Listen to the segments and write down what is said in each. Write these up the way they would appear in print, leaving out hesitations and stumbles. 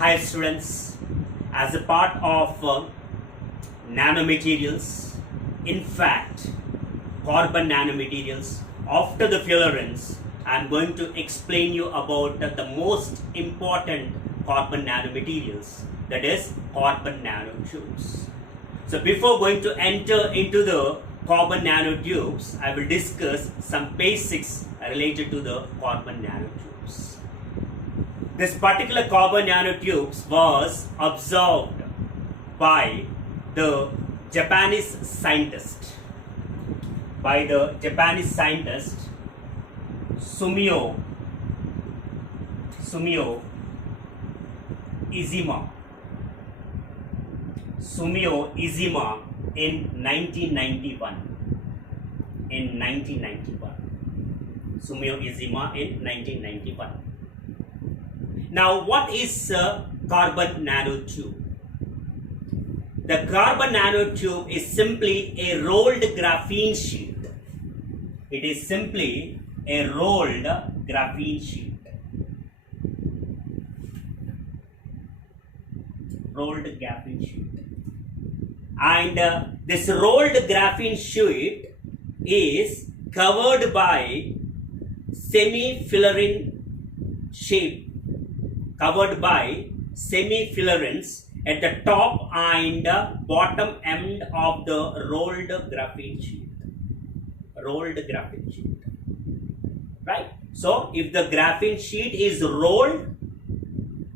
Hi students, as a part of nanomaterials, in fact carbon nanomaterials, after the fluorines, I am going to explain you about the most important carbon nanomaterials, that is carbon nanotubes. So before going to enter into the carbon nanotubes, I will discuss some basics related to the carbon nanotubes. This particular carbon nanotubes was observed by the Japanese scientist, Sumio Izima in 1991. Sumio Izima in 1991. Now, what is a carbon nanotube? The carbon nanotube is simply a rolled graphene sheet. It is simply a rolled graphene sheet. And this rolled graphene sheet is covered by semi-fluorine semi-fluorines at the top and bottom end of the rolled graphene sheet. Right? So, if the graphene sheet is rolled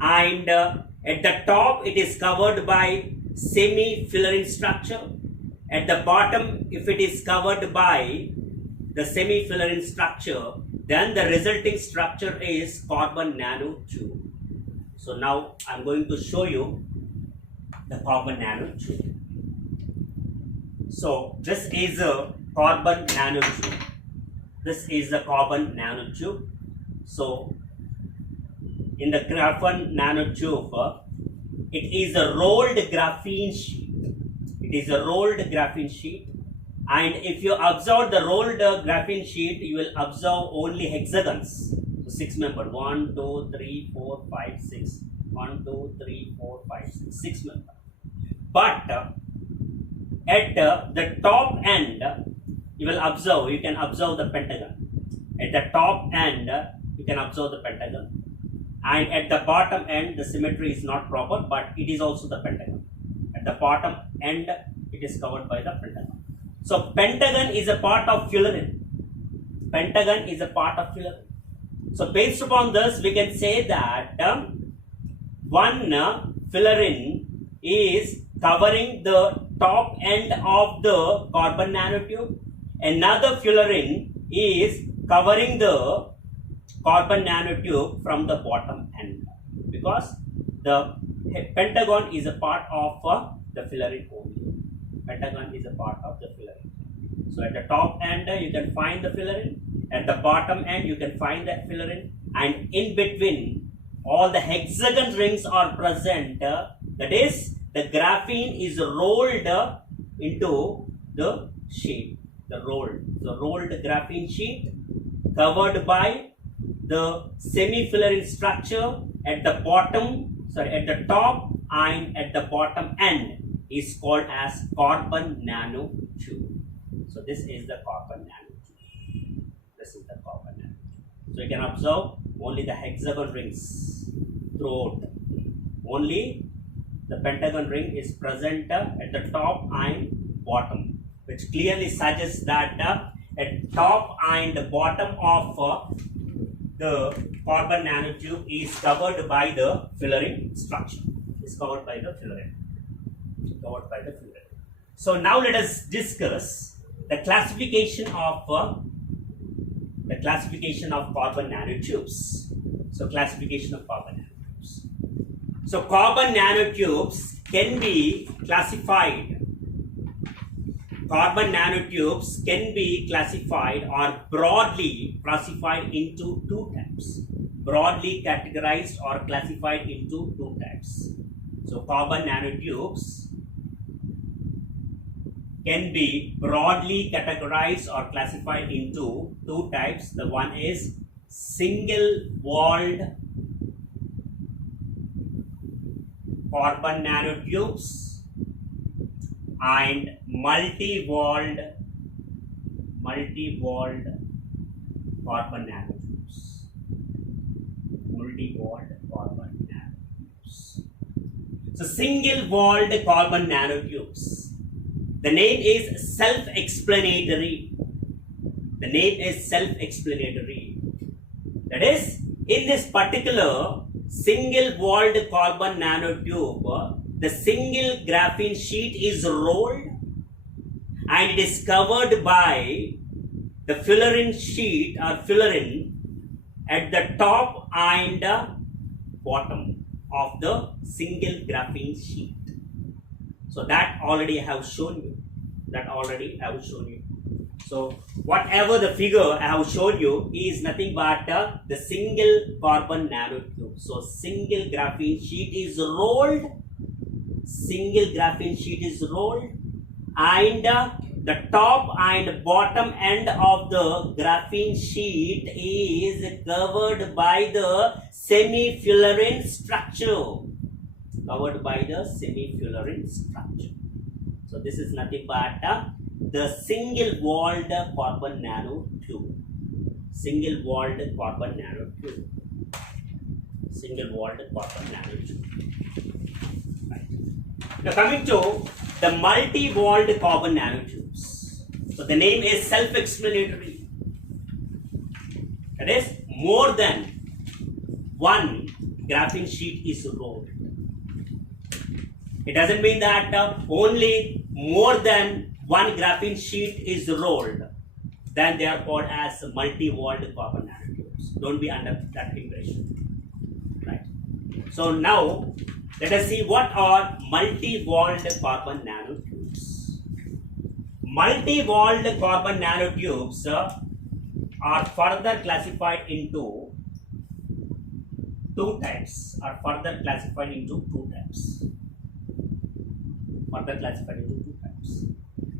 and at the top it is covered by semi-fluorine structure, at the bottom if it is covered by the semi-fluorine structure, then the resulting structure is carbon nanotube. So now I am going to show you the carbon nanotube. So this is a carbon nanotube. So in the carbon nanotube, it is a rolled graphene sheet. And if you observe the rolled graphene sheet, you will observe only hexagons. So 6 members, 1, 2, 3, 4, 5, 6. 1, 2, 3, 4, 5, 6. 6 members. But at the top end, you can observe the pentagon. At the top end, you can observe the pentagon. And at the bottom end, the symmetry is not proper, but it is also the pentagon. At the bottom end, it is covered by the pentagon. So pentagon is a part of fluorine. So based upon this, we can say that one fluorine is covering the top end of the carbon nanotube. Another fluorine is covering the carbon nanotube from the bottom end, because the pentagon is a part of the fluorine only. So at the top end you can find the fluorine, at the bottom end you can find the fluorine, and in between all the hexagon rings are present. That is, the graphene is rolled into the sheet. The rolled graphene sheet covered by the semi-fluorine structure at the top and at the bottom end is called as carbon nanotube. So this is the carbon nanotube. So you can observe only the hexagon rings throughout. Only the pentagon ring is present at the top and bottom, which clearly suggests that at top and the bottom of the carbon nanotube is covered by the fluorine structure. So now let us discuss the classification of carbon nanotubes. So carbon nanotubes can be classified. Carbon nanotubes can be classified or broadly classified into two types. Broadly categorized or classified into two types. So carbon nanotubes can be broadly categorized or classified into two types. The one is single-walled carbon nanotubes and multi-walled carbon nanotubes. Multi-walled carbon nanotubes. So single-walled carbon nanotubes. The name is self-explanatory. The name is self-explanatory. That is, in this particular single-walled carbon nanotube, the single graphene sheet is rolled and it is covered by the fullerene sheet or fullerene at the top and bottom of the single graphene sheet. So that already I have shown you. So whatever the figure I have shown you is nothing but the single carbon nanotube. So single graphene sheet is rolled, and the top and bottom end of the graphene sheet is covered by the semi-fullerene structure. So this is nothing but the single-walled carbon nanotube. Right. Now coming to the multi-walled carbon nanotubes. So the name is self-explanatory. That is, more than one graphene sheet is rolled. It doesn't mean that only more than one graphene sheet is rolled, then they are called as multi-walled carbon nanotubes. Don't be under that impression. Right. So now let us see what are multi-walled carbon nanotubes. Multi-walled carbon nanotubes are further classified into two types.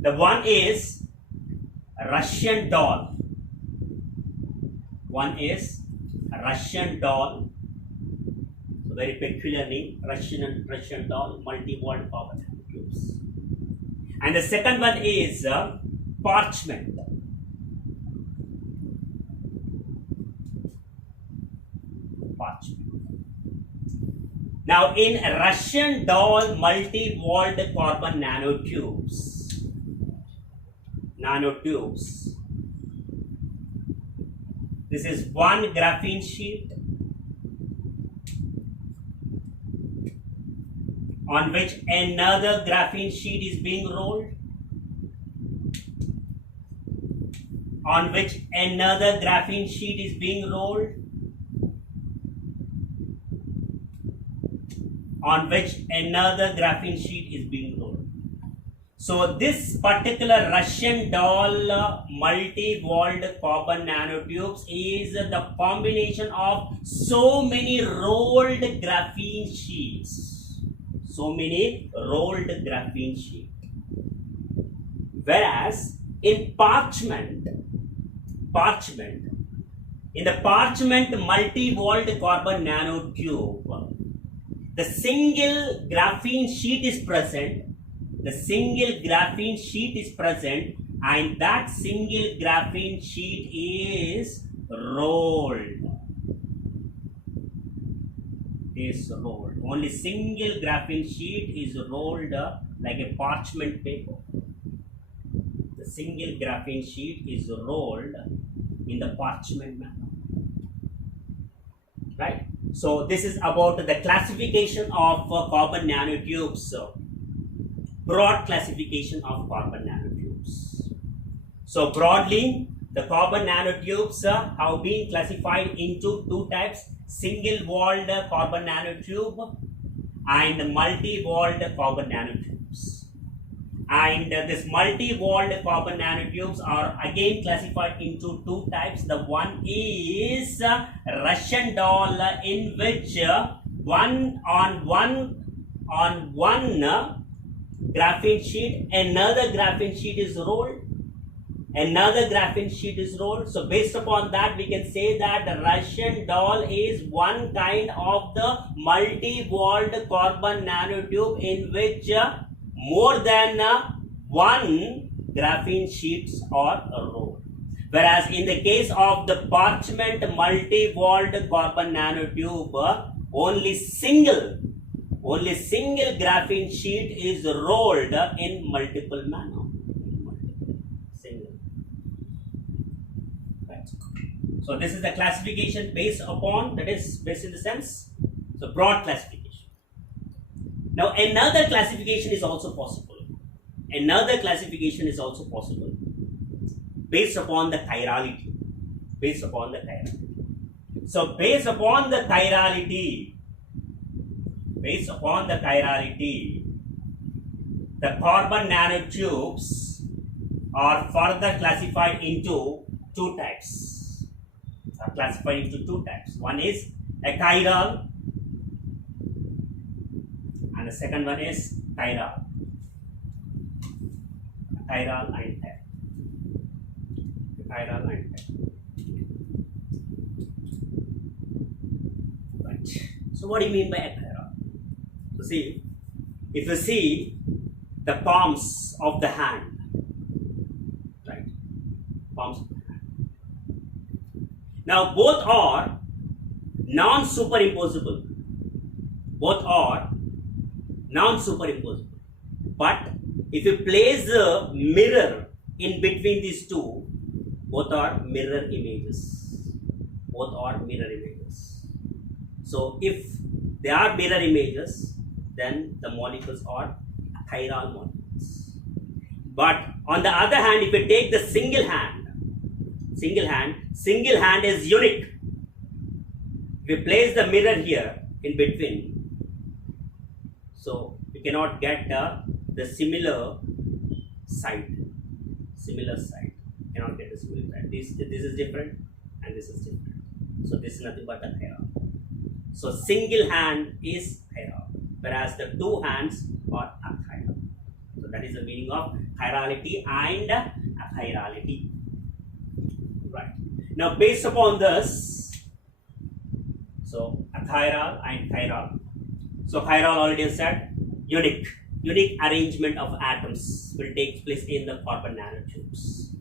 The one is Russian doll. Very peculiar name, Russian doll, multi-walled carbon nanotubes. And the second one is parchment. Now in Russian doll multi-walled carbon nanotubes, this is one graphene sheet on which another graphene sheet is being rolled, on which another graphene sheet is being rolled, on which another graphene sheet is being rolled. So this particular Russian doll multi-walled carbon nanotubes is the combination of so many rolled graphene sheets. Whereas in parchment, in the parchment multi-walled carbon nanotube, the single graphene sheet is present, and that single graphene sheet is rolled. Only single graphene sheet is rolled like a parchment paper. The single graphene sheet is rolled in the parchment manner. Right? So this is about the classification of carbon nanotubes. Broad classification of carbon nanotubes. So broadly, the carbon nanotubes have been classified into two types: single-walled carbon nanotube and multi-walled carbon nanotubes. And this multi-walled carbon nanotubes are again classified into two types. The one is Russian doll, in which one graphene sheet, another graphene sheet is rolled, another graphene sheet is rolled. So based upon that, we can say that the Russian doll is one kind of the multi-walled carbon nanotube in which more than one graphene sheets are rolled. Whereas in the case of the parchment multi-walled carbon nanotube, only single graphene sheet is rolled in multiple manner. Single. Right. So this is the classification based upon, that is based in the sense, so broad classification. Now another classification is also possible. Another classification is also possible based upon the chirality. Based upon the chirality. So based upon the chirality, the carbon nanotubes are further classified into two types. One is a chiral and the second one is chiral. Chiral and right. So what do you mean by a chiral? So see, if you see the palms of the hand, right? Palms of the hand. Now both are non-superimposable. But if you place a mirror in between these two, both are mirror images. So if they are mirror images, then the molecules are chiral molecules. But on the other hand, if you take the single hand is unique. If you place the mirror here in between, so you cannot get the similar side. Cannot get the similar side. This is different and this is different. So this is nothing but a chiral. So single hand is chiral, whereas the two hands are achiral. So that is the meaning of chirality and achirality. Right. Now based upon this, so achiral and chiral. So chiral already said, unique arrangement of atoms will take place in the carbon nanotubes.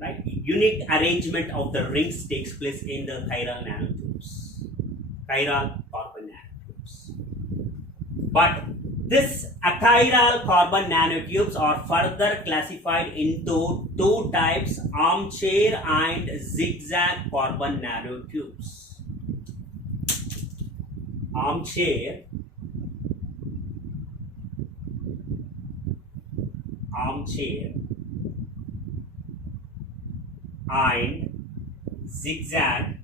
Right? Unique arrangement of the rings takes place in the chiral nanotubes. Chiral carbon nanotubes. But this achiral carbon nanotubes are further classified into two types, armchair and zigzag carbon nanotubes. Armchair and zigzag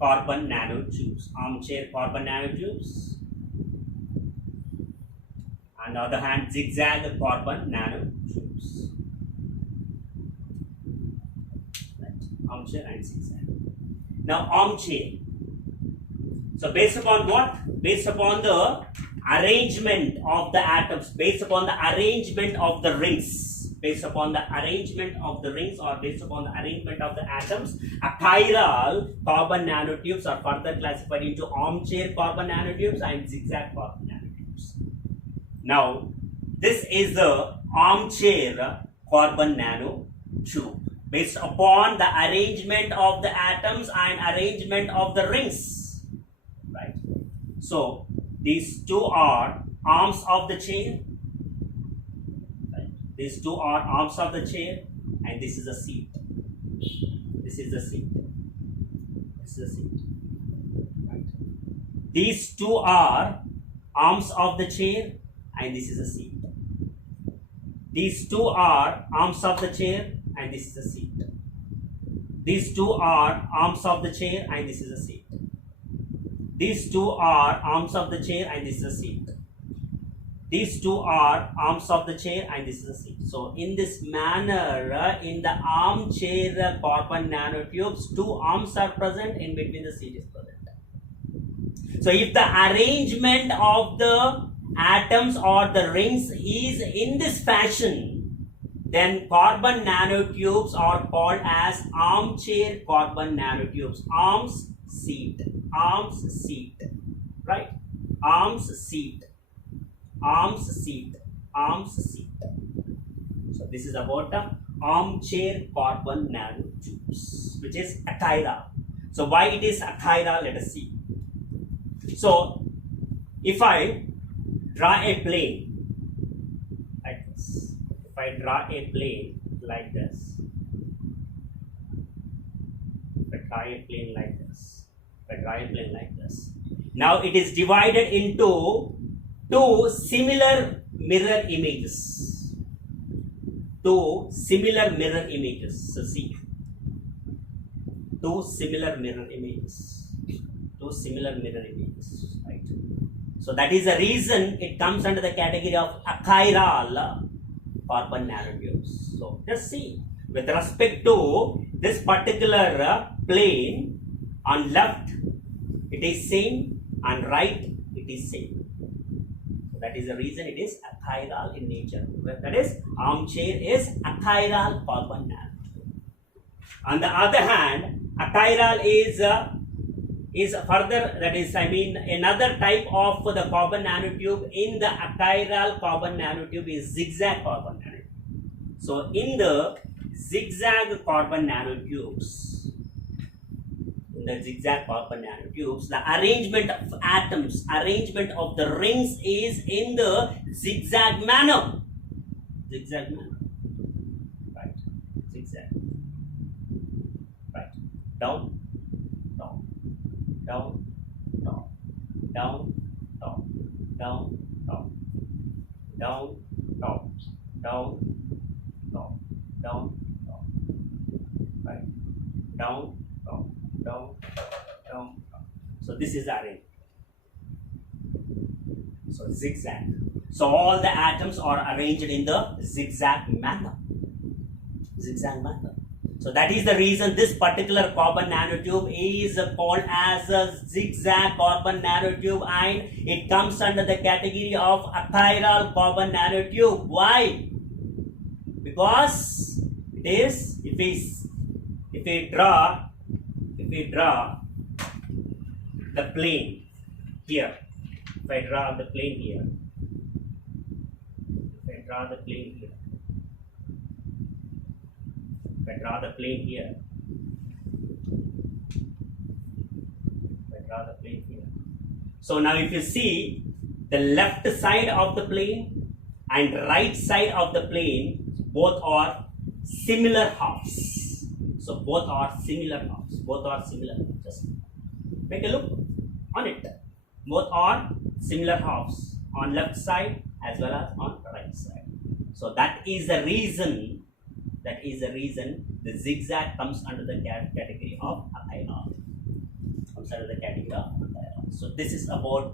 carbon nanotubes. Armchair carbon nanotubes, on the other hand zigzag carbon nanotubes. Right. Armchair and zigzag. Now armchair. So based upon what? Based upon the arrangement of the atoms, based upon the arrangement of the rings. Based upon the arrangement of the rings or based upon the arrangement of the atoms, achiral carbon nanotubes are further classified into armchair carbon nanotubes and zigzag carbon nanotubes. Now, this is the armchair carbon nanotube based upon the arrangement of the atoms and arrangement of the rings. Right. So, these two are arms of the chair. These two are arms of the chair, and this is a seat. Right. These two are arms of the chair, and this is a seat. These two are arms of the chair, and this is a seat. These two are arms of the chair, and this is a seat. These two are arms of the chair, and this is a seat. These two are arms of the chair, and this is a seat. So in this manner, in the armchair carbon nanotubes, two arms are present, in between the seat is present. So if the arrangement of the atoms or the rings is in this fashion, then carbon nanotubes are called as armchair carbon nanotubes. Arms seat, right? Arms seat. So this is about the armchair carbon nanotubes, which is achiral. So why it is achiral? Let us see. So if I draw a plane like this, if I draw a plane like this, now it is divided into two similar mirror images. So see, two similar mirror images, right? So that is the reason it comes under the category of achiral carbon nanotubes. So just see, with respect to this particular plane, on left it is same, and right it is same. So that is the reason it is achiral in nature. That is, armchair is achiral carbon nanotube. On the other hand, achiral is further, that is, another type of the carbon nanotube in the achiral carbon nanotube is zigzag carbon nanotube. So in the zigzag carbon nanotubes, the arrangement of atoms, arrangement of the rings is in the zigzag manner. Right? Zigzag. Right. Down, top, down, top, down, top, down, top, down, top, down, top, down, top, right, down, top, down, down, top. So this is the arrangement. So zigzag. So all the atoms are arranged in the zigzag manner. So that is the reason this particular carbon nanotube is called as a zigzag carbon nanotube, and it comes under the category of achiral carbon nanotube. Why? Because it is, if we draw the plane here, if I draw the plane here, so now if you see the left side of the plane and right side of the plane, both are similar halves. So both are similar. Just take a look on it. Both are similar halves on left side as well as on right side. So that is the reason the zigzag comes under the category of achiral. So this is about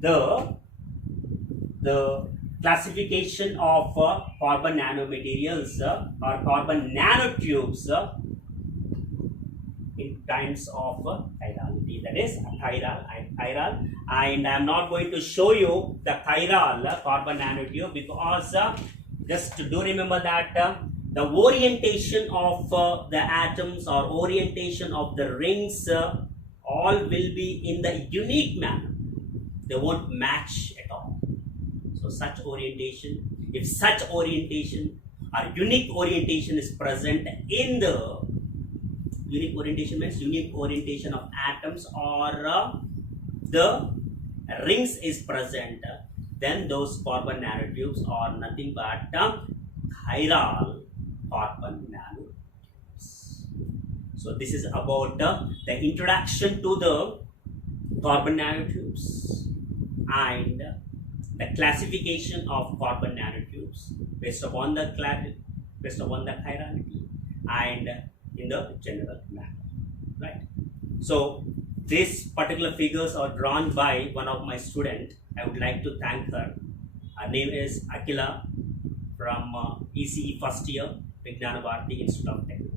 the classification of carbon nanomaterials or carbon nanotubes in kinds of chirality, that is chiral and chiral. And I am not going to show you the chiral carbon nanotube because just do remember that the orientation of the atoms or orientation of the rings all will be in the unique manner. They won't match at all. So such orientation, if such orientation or unique orientation is present in the unique orientation, means unique orientation of atoms or the rings is present, then those carbon nanotubes are nothing but chiral carbon nanotubes. So this is about the introduction to the carbon nanotubes and the classification of carbon nanotubes based upon the chirality and in the general manner, right? So these particular figures are drawn by one of my students. I would like to thank her. Her name is Akila from ECE first year, Vijnana Bharati Institute of Technology.